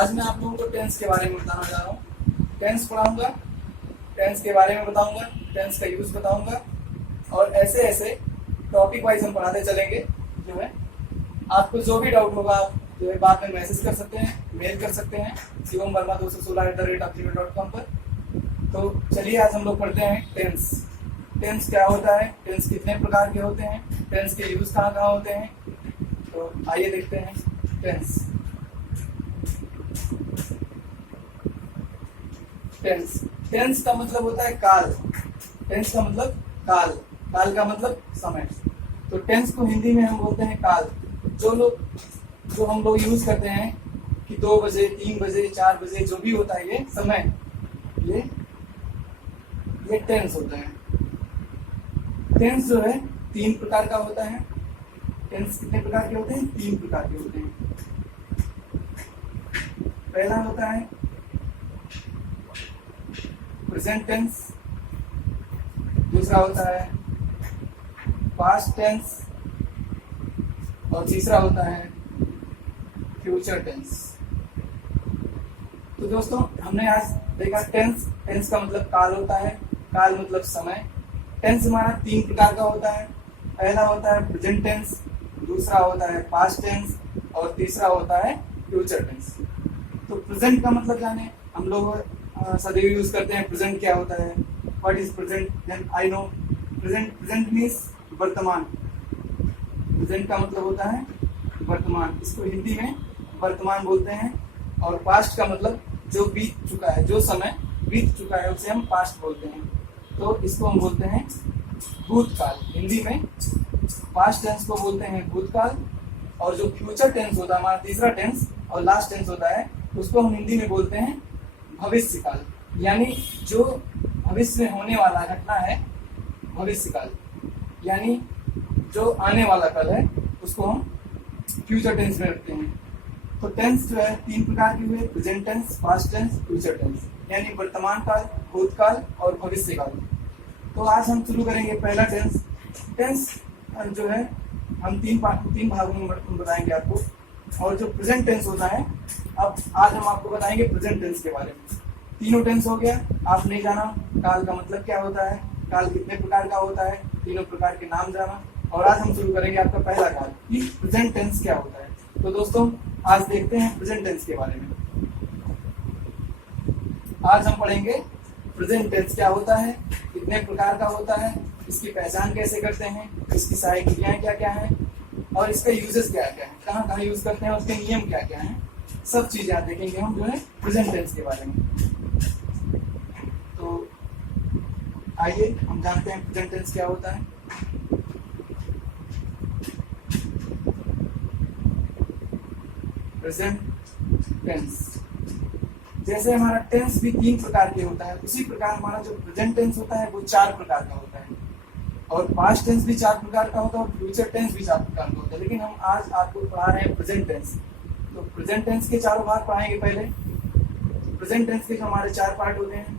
आज मैं आप लोगों को टेंस के बारे में बताना जा रहा हूँ। टेंस पढ़ाऊंगा, टेंस के बारे में बताऊंगा, टेंस का यूज बताऊंगा और ऐसे ऐसे टॉपिक वाइज हम पढ़ाते चलेंगे। जो है आपको जो भी डाउट होगा आप जो है बाद में मैसेज कर सकते हैं, मेल कर सकते हैं shivam verma216@gmail.com पर। तो चलिए आज हम लोग पढ़ते हैं टेंस। टेंस क्या होता है, टेंस कितने प्रकार के होते हैं, टेंस के यूज कहाँ कहाँ होते हैं। तो आइए देखते हैं टेंस। टेंस टेंस का मतलब होता है काल। टेंस का मतलब काल, काल का मतलब समय। तो टेंस को हिंदी में हम बोलते हैं काल। जो हम लोग यूज करते हैं कि 2 बजे, 3 बजे, 4 बजे जो भी होता है ये समय, ये टेंस होता है। टेंस जो है 3 प्रकार का होता है। टेंस कितने प्रकार के होते हैं? 3 प्रकार के होते हैं। पहला होता है प्रेजेंट टेंस, दूसरा होता है पास्ट टेंस और तीसरा होता है फ्यूचर टेंस। तो दोस्तों हमने आज देखा टेंस। टेंस का मतलब काल होता है, काल मतलब समय। टेंस हमारा 3 प्रकार का होता है। पहला होता है प्रेजेंट टेंस, दूसरा होता है पास्ट टेंस और तीसरा होता है फ्यूचर टेंस। तो प्रेजेंट का मतलब जाने, हम लोग सदैव यूज करते हैं प्रेजेंट क्या होता है, what is present, then I know. Present means वर्तमान। प्रेजेंट का मतलब होता है वर्तमान, इसको हिंदी में वर्तमान बोलते हैं। और पास्ट का मतलब जो बीत चुका है, जो समय बीत चुका है उसे हम पास्ट बोलते हैं। तो इसको हम बोलते हैं भूतकाल। हिंदी में पास्ट टेंस को बोलते हैं भूतकाल और जो फ्यूचर टेंस होता है हमारा तीसरा टेंस और लास्ट टेंस होता है उसको हम हिंदी में बोलते हैं भविष्यकाल। यानी जो भविष्य में होने वाला घटना है भविष्यकाल, यानी जो आने वाला कल है उसको हम फ्यूचर टेंस में रखते हैं। तो टेंस जो है 3 प्रकार के हुए, present tense, past tense, future tense, यानी वर्तमान काल, भूतकाल और भविष्यकाल। तो आज हम शुरू करेंगे पहला टेंस। टेंस जो है हम 3 भागों में बताएंगे आपको। और जो प्रेजेंट टेंस होता है, अब आज हम आपको बताएंगे प्रेजेंट टेंस के बारे में। तीनों टेंस हो गया, आप नहीं जाना काल का मतलब क्या होता है, काल कितने प्रकार का होता है, तीनों प्रकार के नाम जाना। और आज हम शुरू करेंगे आपका पहला काल कि प्रेजेंट टेंस क्या होता है। तो दोस्तों आज देखते हैं प्रेजेंट टेंस के बारे में। आज हम पढ़ेंगे प्रेजेंट टेंस क्या होता है, कितने प्रकार का होता है, इसकी पहचान कैसे करते हैं, इसकी सहायक क्रियाएं क्या क्या हैं और इसका यूजेस क्या क्या है, कहाँ कहाँ यूज करते हैं, उसके नियम क्या क्या हैं, सब चीजें आज देखेंगे हम जो है प्रेजेंट टेंस के बारे में। तो आइए हम जानते हैं प्रेजेंट टेंस क्या होता है। प्रेजेंट टेंस, जैसे हमारा टेंस भी 3 प्रकार के होता है, उसी प्रकार हमारा जो प्रेजेंट टेंस होता है वो 4 प्रकार का होता है और पास्ट टेंस भी 4 प्रकार का होता है और फ्यूचर टेंस भी 4 प्रकार का होता है। लेकिन हम आज आपको पढ़ा रहे हैं प्रेजेंट टेंस। तो प्रेजेंट टेंस के 4 भाग पढ़ाएंगे पहले। प्रेजेंट टेंस के जो हमारे 4 पार्ट होते हैं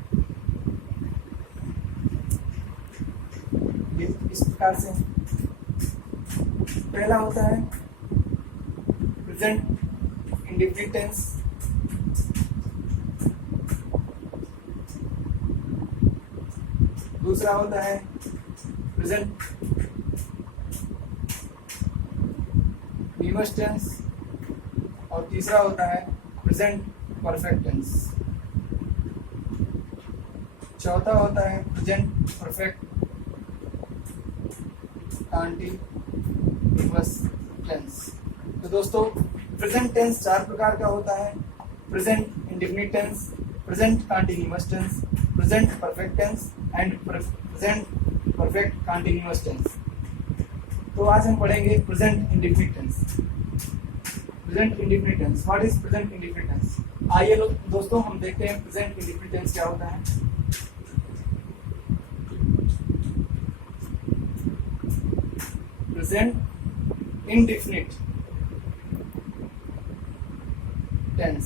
ये इस प्रकार से। पहला होता है प्रेजेंट इंडेफिनिट टेंस, दूसरा होता है प्रेजेंट कंटीन्यूअस टेंस और तीसरा होता है प्रेजेंट परफेक्ट टेंस। चौथा होता है प्रेजेंट परफेक्ट कंटीन्यूअस टेंस। तो दोस्तों प्रेजेंट टेंस 4 प्रकार का होता है, present indefinite tense, present continuous tense, present perfect tense and present perfect continuous tense. तो आज हम पढ़ेंगे present indefinite tense. Present indefinite tense, what is present indefinite tense. आइए लोग दोस्तों हम देखते हैं प्रेजेंट इंडेफिनिट टेंस क्या होता है। Present indefinite tense.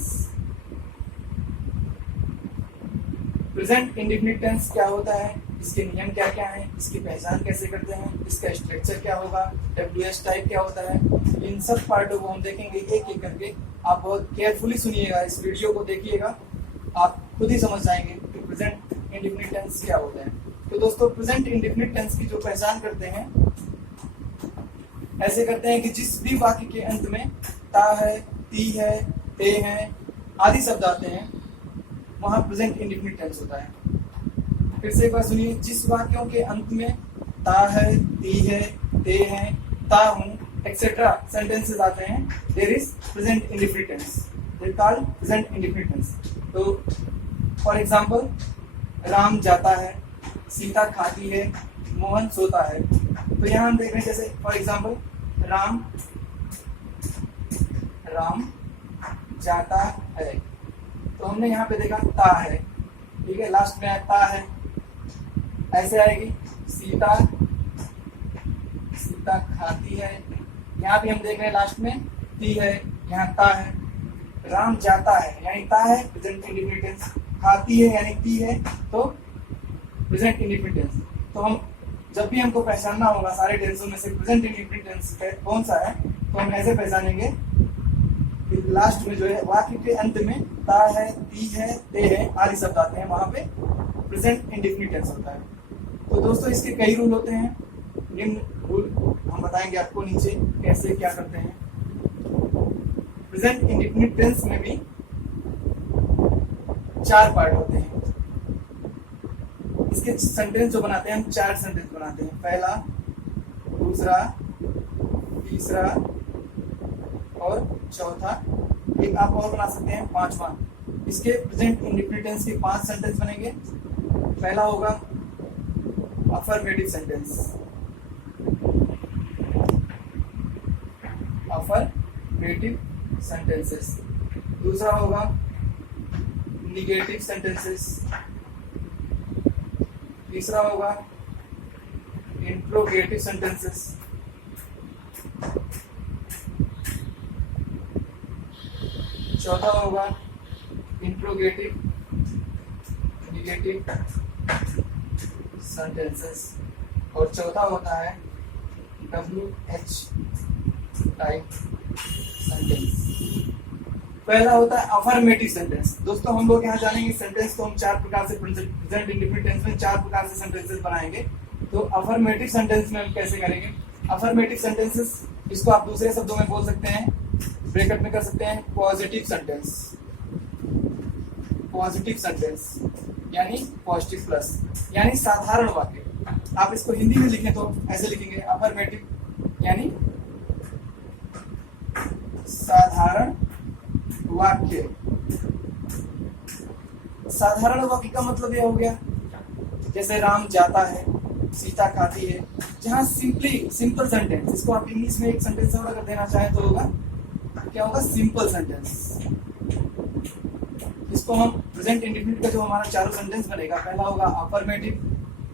Present indefinite tense क्या होता है, इसके नियम क्या क्या हैं, इसकी पहचान कैसे करते हैं, इसका स्ट्रक्चर क्या होगा, WS टाइप क्या होता है, इन सब पार्टों को हम देखेंगे एक एक करके। आप बहुत केयरफुली सुनिएगा, इस वीडियो को देखिएगा, आप खुद ही समझ जाएंगे कि प्रेजेंट इंडेफिनिट टेंस क्या होता है। तो दोस्तों प्रेजेंट इंडेफिनिट टेंस की जो पहचान करते हैं, ऐसे करते हैं कि जिस भी वाक्य के अंत में ता है, ती है, ते है आदि शब्द आते हैं, वहां प्रेजेंट इंडेफिनिट टेंस होता है। फिर से एक बार सुनिए, जिस वाक्यों के अंत में ता है, ती है, ते है, ता हूं एक्सेट्रा सेंटेंसेस आते हैं, there is present indefinite tense, they called present indefinite tense. तो फॉर एग्जांपल, राम जाता है, सीता खाती है, मोहन सोता है। तो यहाँ हम देख रहे हैं, जैसे फॉर एग्जांपल राम जाता है, तो हमने यहाँ पे देखा ता है, ठीक है, लास्ट में ता है, ऐसे आएगी सीता खाती है, यहाँ भी हम देख रहे हैं लास्ट में ती है, यहाँ ता है। राम जाता है यानी ता है, प्रेजेंट इंडेफिनिट टेंस, खाती है यानी ती है, तो प्रेजेंट इंडेफिनिट टेंस। तो हम जब भी हमको पहचानना होगा सारे टेंसों में से प्रेजेंट इंडेफिनिट टेंस कौन सा है, तो हम ऐसे पहचानेंगे कि लास्ट में जो है वाक्य के अंत में ता है, ती है, ते है आदि शब्द आते हैं, वहां पे प्रेजेंट इंडेफिनिट टेंस होता है। तो दोस्तों इसके कई रूल होते हैं, निम्न रूल हम बताएंगे आपको नीचे कैसे क्या करते हैं। प्रेजेंट इंडेफिनिट टेंस में भी 4 पार्ट होते हैं। इसके सेंटेंस जो बनाते हैं, हम 4 सेंटेंस बनाते हैं, पहला, दूसरा, तीसरा और चौथा। एक आप और बना सकते हैं, 5वां। इसके प्रेजेंट इंडेफिनिट टेंस के 5 सेंटेंस बनेंगे। पहला होगा अफर्मेटिव सेंटेंस, अफर्मेटिव सेंटेंसेस। दूसरा होगा निगेटिव सेंटेंसेस। तीसरा होगा इंट्रोगेटिव सेंटेंसेस। चौथा होगा इंट्रोगेटिव निगेटिव सेंटेंसेस। और चौथा होता है WH टाइप सेंटेंस। पहला होता है अफर्मेटिव सेंटेंस। दोस्तों हम लोग यहाँ जानेंगे सेंटेंस, तो हम 4 प्रकार से प्रेजेंट इंडेफिनिट टेंस में 4 प्रकार से सेंटेंसेस बनाएंगे। तो अफर्मेटिव सेंटेंस में हम कैसे करेंगे? अफर्मेटिव सेंटेंसेस, इसको आप दूसरे शब्दों में बोल सकते हैं, ब्रैकेट में कर सकते हैं, पॉजिटिव सेंटेंस। पॉजिटिव सेंटेंस यानी पॉजिटिव प्लस, यानी साधारण वाक्य। आप इसको हिंदी में लिखें तो ऐसे लिखेंगे, अफर्मेटिव यानी साधारण वाक्य। साधारण वाक्य का मतलब यह हो गया, जैसे राम जाता है, सीता खाती है, जहां सिंपल सेंटेंस। इसको आप इंग्लिश में एक सेंटेंस और अगर देना चाहें तो होगा क्या होगा? Simple sentence. इसको हम प्रेजेंट इंडेफिनिट का जो हमारा 4 सेंटेंस बनेगा, पहला होगा अफर्मेटिव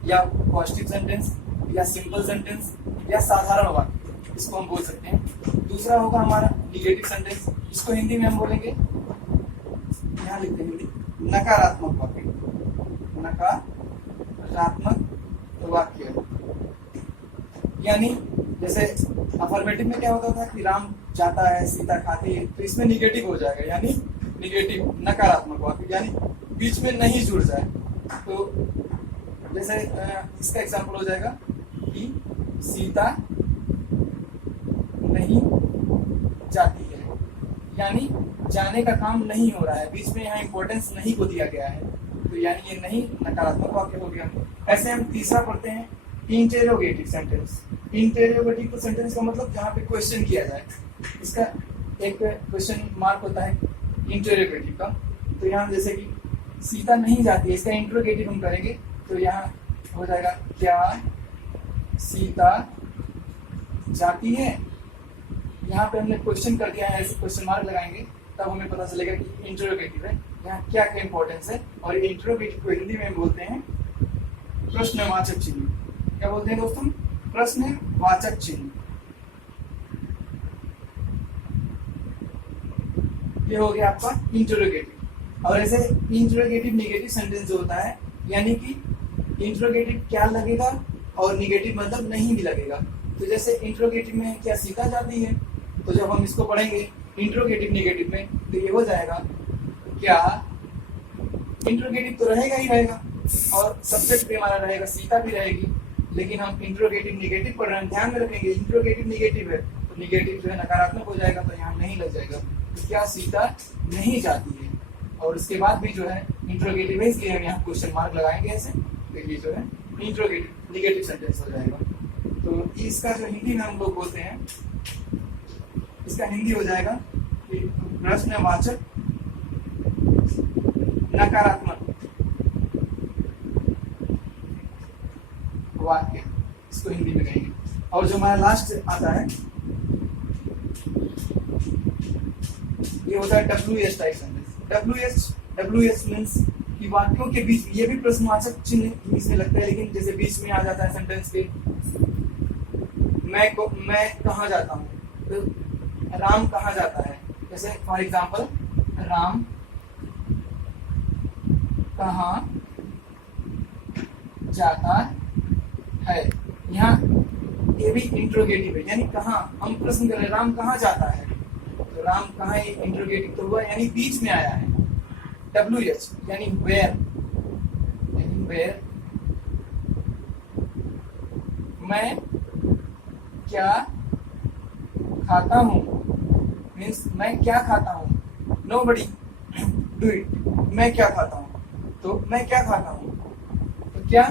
या पॉजिटिव सेंटेंस या सिंपल सेंटेंस या साधारण वाक्य, इसको हम बोल सकते हैं। दूसरा होगा हमारा निगेटिव सेंटेंस, इसको हिंदी में हम बोलेंगे, यहाँ लिखते हैं हिंदी, नकारात्मक वाक्य। नकारात्मक वाक्य यानी जैसे अफर्मेटिव में क्या होता था कि राम जाता है, सीता खाती है, तो इसमें निगेटिव हो जाएगा, यानी निगेटिव नकारात्मक वाक्य, यानी बीच में नहीं जुड़ जाए। तो जैसे इसका एग्जांपल हो जाएगा कि सीता नहीं जाती है, यानी जाने का काम नहीं हो रहा है, बीच में यहाँ इंपॉर्टेंस नहीं को दिया गया है, तो यानी ये नहीं नकारात्मक वाक्य हो गया। ऐसे हम तीसरा पढ़ते हैं, इंटेरोगेटिव सेंटेंस। इंटेरोगेटिव सेंटेंस का मतलब जहाँ पे क्वेश्चन किया जाए, इसका एक क्वेश्चन मार्क होता है इंटेरोगेटिव का। तो यहाँ जैसे कि सीता नहीं जाती है, इसका इंट्रोगेटिव हम करेंगे, तो यहाँ हो जाएगा, क्या सीता जाती है? यहाँ पे हमने क्वेश्चन कर दिया है, ऐसे क्वेश्चन मार्क लगाएंगे, तब हमें पता चलेगा कि इंटरोगेटिव है, यहाँ क्या क्या इंपॉर्टेंस है। और इंटरोगेटिव को हिंदी में बोलते हैं प्रश्नवाचक चिन्ह। क्या बोलते हैं दोस्तों? प्रश्नवाचक चिन्ह। ये हो गया आपका इंटरोगेटिव। और ऐसे इंटरोगेटिव नेगेटिव सेंटेंस जो होता है, यानी कि इंट्रोगेटिव क्या लगेगा और निगेटिव मतलब नहीं भी लगेगा। तो जैसे इंट्रोगेटिव में क्या सीता जाती है, तो जब हम इसको पढ़ेंगे इंट्रोगेटिव निगेटिव में तो ये हो जाएगा क्या, इंट्रोगेटिव तो रहेगा ही रहेगा और सब्जेक्ट भी हमारा रहेगा, सीता भी रहेगी, लेकिन हम इंट्रोगेटिव निगेटिव पढ़ रहे हैं, ध्यान में रखेंगे इंट्रोगेटिव निगेटिव है तो निगेटिव जो है नकारात्मक हो जाएगा, तो यहाँ नहीं लग जाएगा। तो क्या सीता नहीं जाती है, और उसके बाद भी जो है इंट्रोगेटिव है इसलिए हम यहाँ क्वेश्चन मार्क लगाएंगे ऐसे, तो ये जो है इंट्रोगेटिव निगेटिव सेंटेंस हो जाएगा। तो इसका जो हिंदी में हम लोग बोलते हैं, इसका हिंदी हो जाएगा कि प्रश्नवाचक नकारात्मक वाक्य, इसको हिंदी में कहेंगे। और जो हमारा लास्ट आता है ये होता है WH type sentence. WH means कि वाक्यों के बीच, ये भी प्रश्नवाचक चिन्ह इसमें लगता है, लेकिन जैसे बीच में आ जाता है सेंटेंस के, मैं कहाँ जाता हूँ, तो राम कहाँ जाता है, जैसे फॉर एग्जाम्पल राम कहाँ जाता है, यहाँ ये भी इंट्रोगेटिव है, यानी कहाँ, हम प्रश्न कर रहे हैं राम कहाँ जाता है, तो राम कहाँ इंट्रोगेटिव तो हुआ, यानी बीच में आया है। WH यानी वेयर, मैं क्या खाता हूँ, मीन्स मैं क्या खाता हूँ, नोबडी डू इट, मैं क्या खाता हूँ, तो मैं क्या खाता हूँ, तो क्या,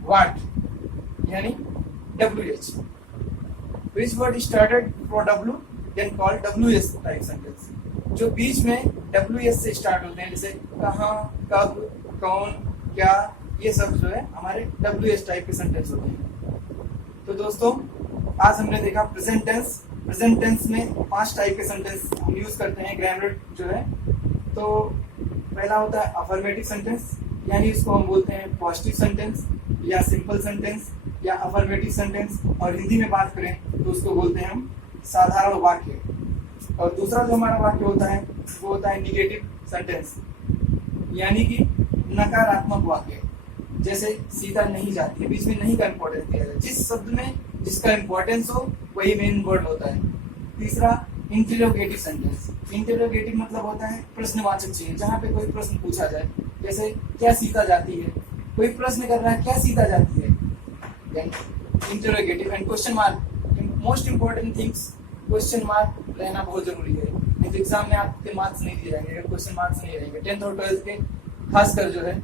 व्हाट यानी WH। Which word started for W then called WS type sentence। जो बीच में WS से स्टार्ट होते हैं, जैसे कहाँ, कब, कौन, क्या, ये सब जो है हमारे WS टाइप के सेंटेंस होते हैं। तो दोस्तों आज हमने देखा प्रेजेंट टेंस। प्रेजेंट टेंस में 5 टाइप के सेंटेंस हम यूज करते हैं, ग्रामर जो है। तो पहला होता है अफर्मेटिव सेंटेंस, यानी इसको हम बोलते हैं पॉजिटिव सेंटेंस या सिंपल सेंटेंस या अफर्मेटिव सेंटेंस, और हिंदी में बात करें तो उसको बोलते हैं हम साधारण वाक्य। और दूसरा जो हमारा वाक्य होता है वो होता है निगेटिव सेंटेंस, यानी कि नकारात्मक वाक्य। जैसे सीता नहीं जाती है, बीच में नहीं का इंपॉर्टेंस दिया जाए, जिस शब्द में जिसका इंपॉर्टेंस हो वही मेन वर्ड होता है। तीसरा इंटरोगेटिव सेंटेंस। इंटरोगेटिव मतलब होता है प्रश्नवाचक चिन्ह, जहाँ पे कोई प्रश्न पूछा जाए, जैसे क्या सीता जाती है, कोई प्रश्न कर रहा है क्या सीता जाती है, interrogative. And question mark, most important things, question mark रहना बहुत जरूरी है, नहीं तो एग्जाम में आपके मार्क्स नहीं दिए जाएंगे अगर क्वेश्चन मार्क्स नहीं रहेंगे। 10th और 12th के खासकर जो है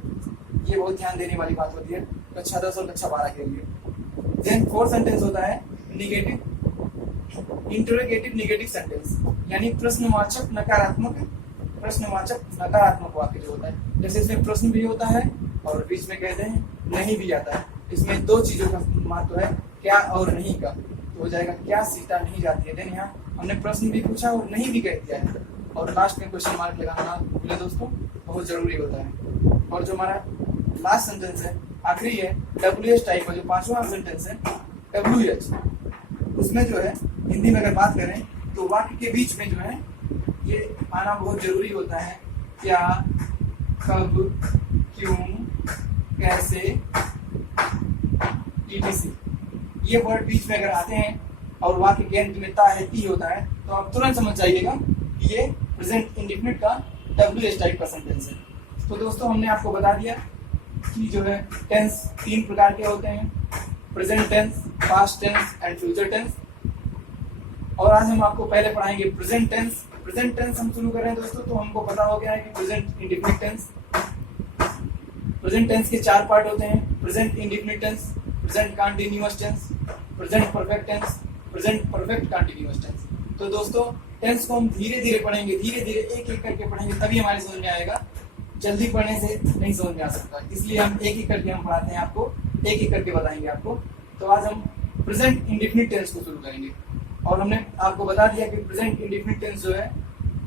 ये बहुत ध्यान देने वाली बात होती है कक्षा 10 और कक्षा 12 के लिए। देन 4th सेंटेंस होता है निगेटिव, इंटरोगेटिव निगेटिव सेंटेंस, यानी प्रश्नवाचक नकारात्मक वाक्य जो होता है। जैसे इसमें प्रश्न भी होता है और बीच में कहते हैं नहीं भी आता है। इसमें 2 चीजों का महत्व है, क्या और नहीं का, तो हो जाएगा क्या सीता नहीं जाती है। देन यहाँ हमने प्रश्न भी पूछा और नहीं भी कह दिया है, और लास्ट में क्वेश्चन मार्क लगाना बोले दोस्तों बहुत जरूरी होता है। और जो हमारा लास्ट सेंटेंस है, आखिरी है, WH टाइप का जो 5वां सेंटेंस है WH, उसमें जो है हिंदी में अगर बात करें तो वाक्य के बीच में जो है ये आना बहुत जरूरी होता है। क्या, कब, क्यों, कैसे, etc। ये वर्ड बीच में अगर आते हैं और वाक्य के अंत में ता है, ती होता है, तो आप तुरंत समझ जाइएगा कि ये प्रेजेंट इंडेफिनिट का WH टाइप का सेंटेंस है। तो दोस्तों हमने आपको बता दिया कि जो है टेंस 3 प्रकार के होते हैं, present tense, past tense and future tense. और आज हम आपको पहले पढ़ाएंगे प्रेजेंट टेंस। प्रेजेंट टेंस हम शुरू कर रहे हैं दोस्तों, तो हमको पता हो गया है कि present indefinite tense, present tense के 4 पार्ट होते हैं, present indefinite tense, present continuous tense, present perfect tense, present perfect continuous tense. तो दोस्तों टेंस को हम धीरे धीरे पढ़ेंगे, धीरे धीरे एक एक करके पढ़ेंगे, तभी हमारे समझ में आएगा। जल्दी पढ़ने से नहीं समझ में आ सकता, इसलिए हम एक एक करके हम पढ़ाते हैं आपको, एक एक करके बताएंगे आपको। तो आज हम प्रेजेंट इंडेफिनिट टेंस को शुरू करेंगे, और हमने आपको बता दिया कि प्रेजेंट इंडेफिनिट टेंस जो है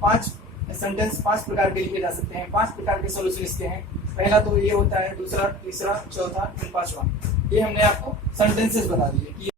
5 सेंटेंस 5 प्रकार के लिखे जा सकते हैं, 5 प्रकार के सोल्यूशन इसके हैं। पहला तो ये होता है, दूसरा, तीसरा, चौथा, 5वां। ये हमने आपको सेंटेंसेस बता दिए कि